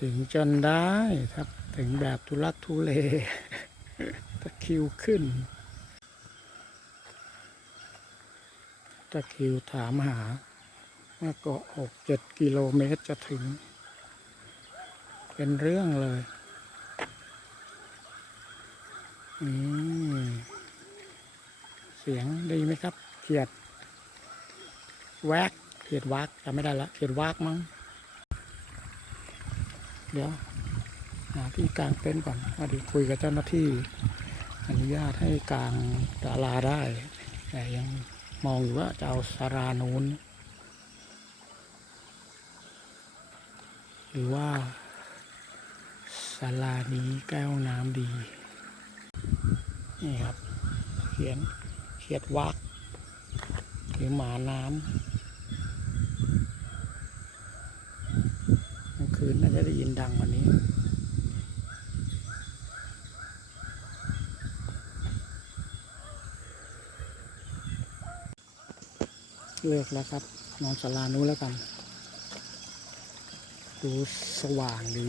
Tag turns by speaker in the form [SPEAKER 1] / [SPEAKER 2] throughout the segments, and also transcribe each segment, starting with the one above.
[SPEAKER 1] ถึงจนได้ครับ ถึงแบบทุลักทุเลตะคิวขึ้น ตะคิวถามหาว่าเกาะหกเจ็ดกิโลเมตรจะถึง เป็นเรื่องเลยอืมเสียงดีไหมครับ เขียด แวกเขียดวักจำไม่ได้ละเขียดวักมั้ง เดี๋ยวหาที่กลางเต็นท์ก่อนพอดีคุยกับเจ้าหน้าที่ อนุญาตให้กลางศาลาได้ แต่ยังมองอยู่ว่าจะเอาศาลานู้น หรือว่าศาลานี้แก้วน้ำดี นี่ครับ เขียนเขียดวักหรือหมาน้ำกลาง คืนน่าจะได้ยินดังกว่านี้ เลือกแล้วครับ นอนศาลานู้แล้วกัน ดูสว่างดี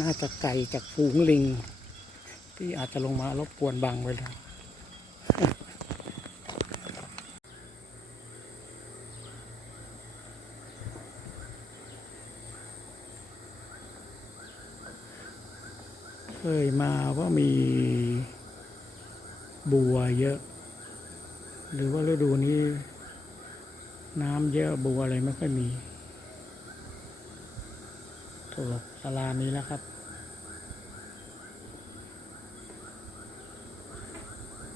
[SPEAKER 1] น่าจะไกลจากฝูงลิง ที่อาจจะลงมารบกวนบังไว้แล้ว เคยมาว่ามีบัวเยอะ หรือว่าฤดูนี้ น้ำเยอะบัวอะไรไม่ค่อยมีถูกศาลานี้แล้วครับ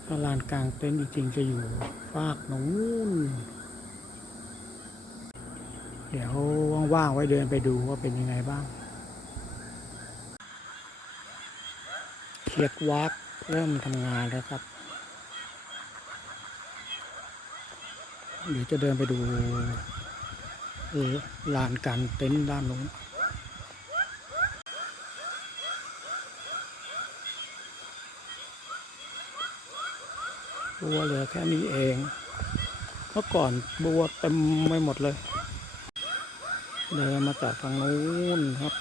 [SPEAKER 1] ศาลานกลางเต็นท์จริงๆจะอยู่ฟากนู้นเดี๋ยวว่างๆไว้เดินไปดูว่าเป็นยังไงบ้าง เขียดวักเริ่มทำงานแล้วครับ เดี๋ยวจะเดินไปดูเออลานการเต็นท์ด้านนู้นบัวเหลือแค่นี้เอง เมื่อก่อนบัวเต็มไปหมดเลย เดินมาจากทางนู้นครับ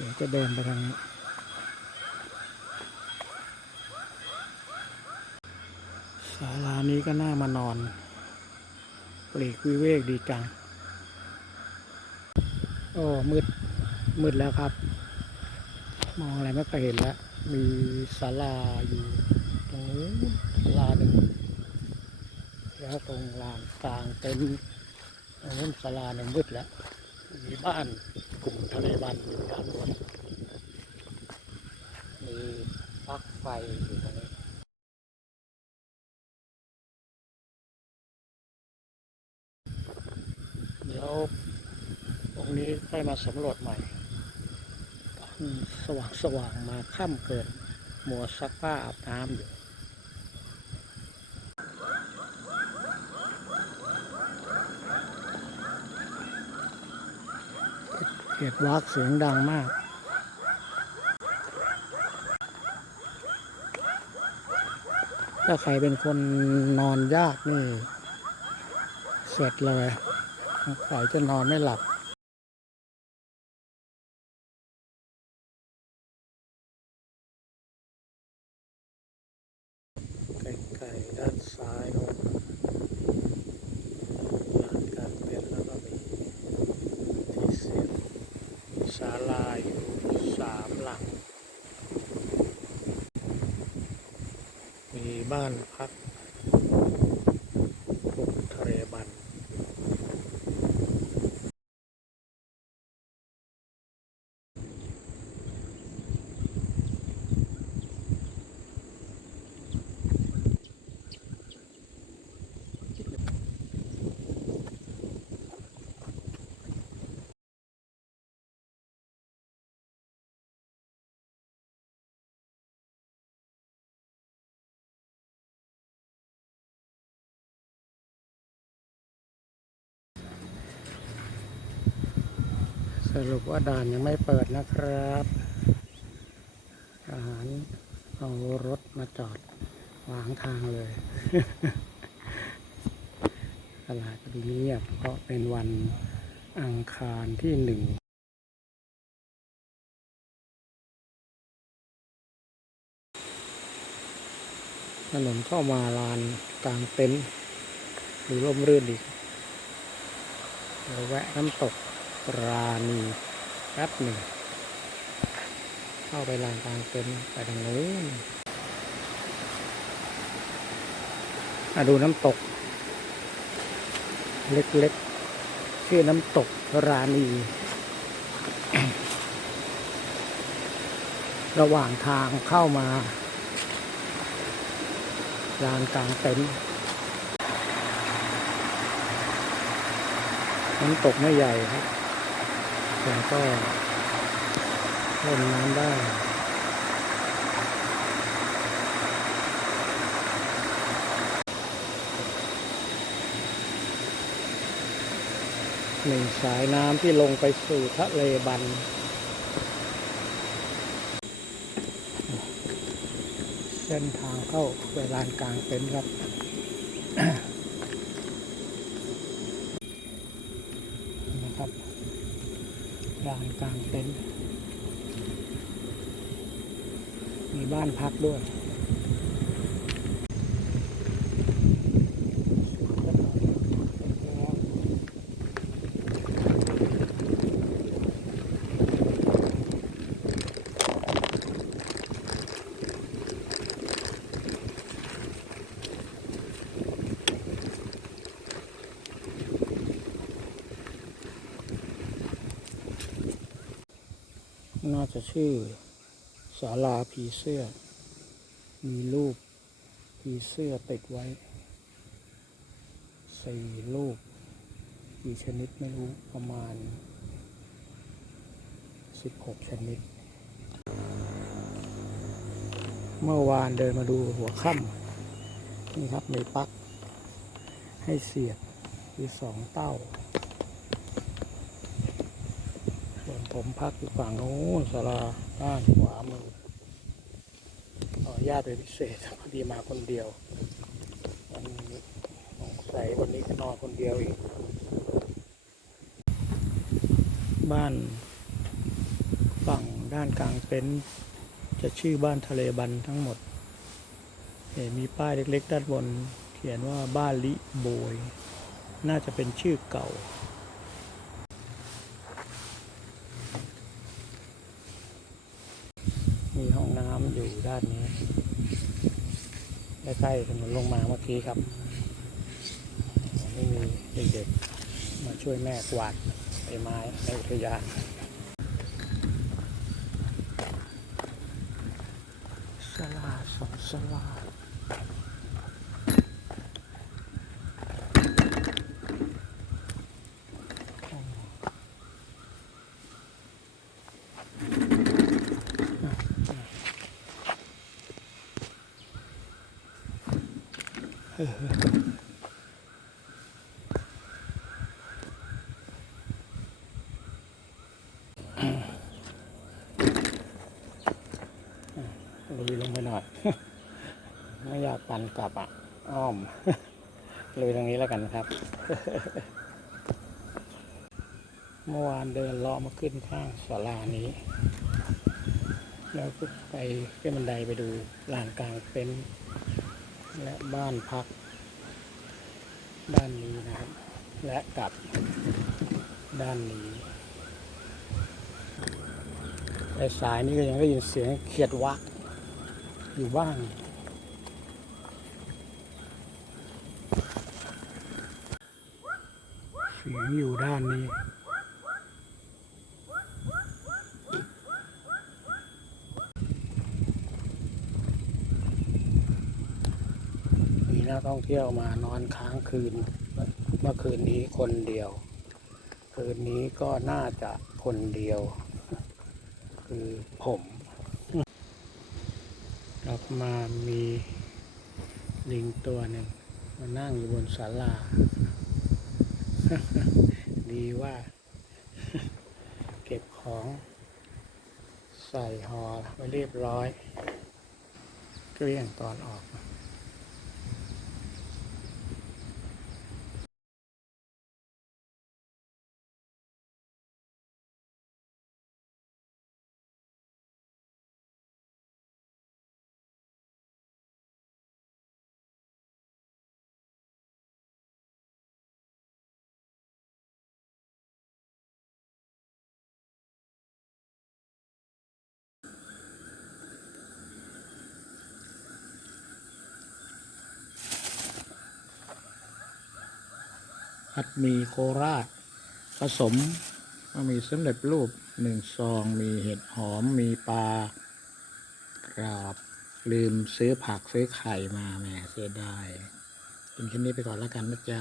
[SPEAKER 1] เดี๋ยว จะเดินไปทางนี้ศาลานี้ก็น่ามานอนปลีกวิเวกดีจัง โอ้ มืด มืดแล้วครับ มองอะไรไม่ค่อยเห็นแล้ว มีศาลาอยู่ตรงนู้นศาลาหนึ่ง แล้วตรงลานกลางเต็นตรงนู้นศาลาหนึ่งมืดแล้ว มีบ้าน ลุ่มทะเลบันอยู่ด้านบนมีปลั๊กไฟอยู่ตรงนี้เดี๋ยวตรงนี้ค่อยมาสำรวจใหม่อืมสว่างสว่างๆมาค่ำเกินมัวซักผ้าอาบน้ำอยู่ เก็ดวักเสียงดังมาก ถ้าใครเป็นคนนอนยากนี่ เสร็จเลยใครจะนอนไม่หลับ ไกลๆด้านซ้ายโน้นลานกลางเต็นท์แล้วก็มีที่เสียบศาลาอยู่สามหลัง มีบ้านพักกลุ่มทะเลบัน ส รุปว่าด่านยังไม่เปิดนะครับอาหารเอารถมาจอดวางทางเลย ตลาดก็ดูเงียบเพราะเป็นวันอังคารที่หนึ่งถนนเข้ามาลานกลางเต็นท์หรือร่มรื่นดีเราแวะน้ำตก ราณีแป๊บหนึ่ง เข้าไปลานกลางเต็นไปทางนู้นมาดูน้ำตก เล็กๆ ชื่อน้ำตกราณี ระหว่างทางเข้ามาลานกลางเต็นท์น้ำตกไม่ใหญ่ครับ แต่ก็เล่นน้ำได้หนึ่งสายน้ำที่ลงไปสู่ทะเลบัน เส้นทางเข้าไปลานกลางเต็นท์ครับลาน กลางเต็นท์มีบ้านพักด้วย น่าจะชื่อศาลาผีเสื้อ มีรูปผีเสื้อติดไว้สี่รูปกี่ชนิดไม่รู้ประมาณสิบหกชนิด เมื่อวานเดินมาดูหัวค่ำนี่ครับมีปลั๊กให้เสียบมีสองเต้า ส่วน ผมพักอยู่ฝั่งโน้นสาราด้านขวามือขออนุญาตเป็นพิเศษพอดีมาคนเดียววันนี้สงสัยวันนี้จะนอนคนเดียวอีก บ้านฝั่งด้านกลางเต็นจะชื่อบ้านทะเลบันทั้งหมดมีป้ายเล็กๆ ด้านบน เขียนว่าบ้านลิโบย น่าจะเป็นชื่อเก่า มีห้องน้ำอยู่ด้านนี้ใกล้ๆถนนลงมาเมื่อกี้ครับไม่มีเด็กๆมาช่วยแม่กวาดใบไม้ในอุทยานสลาสองสลา ลุยลงไปหน่อย ไม่อยากปั่นกลับอะ อ้อม ลุยตรงนี้แล้วกันนะครับ เมื่อวานเดินเลาะมาขึ้นข้างศาลานี้ แล้วก็ไปขึ้นบันไดไปดูลานกลางเต็น และบ้านพัก ด้านนี้นะครับ และกลับด้านนี้แต่สายนี้ก็ยังได้ยินเสียงเขียดวัก อยู่บ้างเสียงอยู่ด้านนี้ นักท่องเที่ยวมานอนค้างคืน เมื่อคืนนี้คนเดียว คืนนี้ก็น่าจะคนเดียว คือผมกลับมามีลิงตัวหนึ่งมานั่งอยู่บนศาลา ดีว่า เก็บของใส่หอไว้เรียบร้อย เกลี้ยงตอนออก ผัดมีโคราช ผสมมี่สำเร็จรูปหนึ่งซอง มีเห็ดหอม มีปลากรอบลืมซื้อผักซื้อไข่มาแหมเสียดายกินแค่นี้ไปก่อนแล้วกันนะจ๊ะ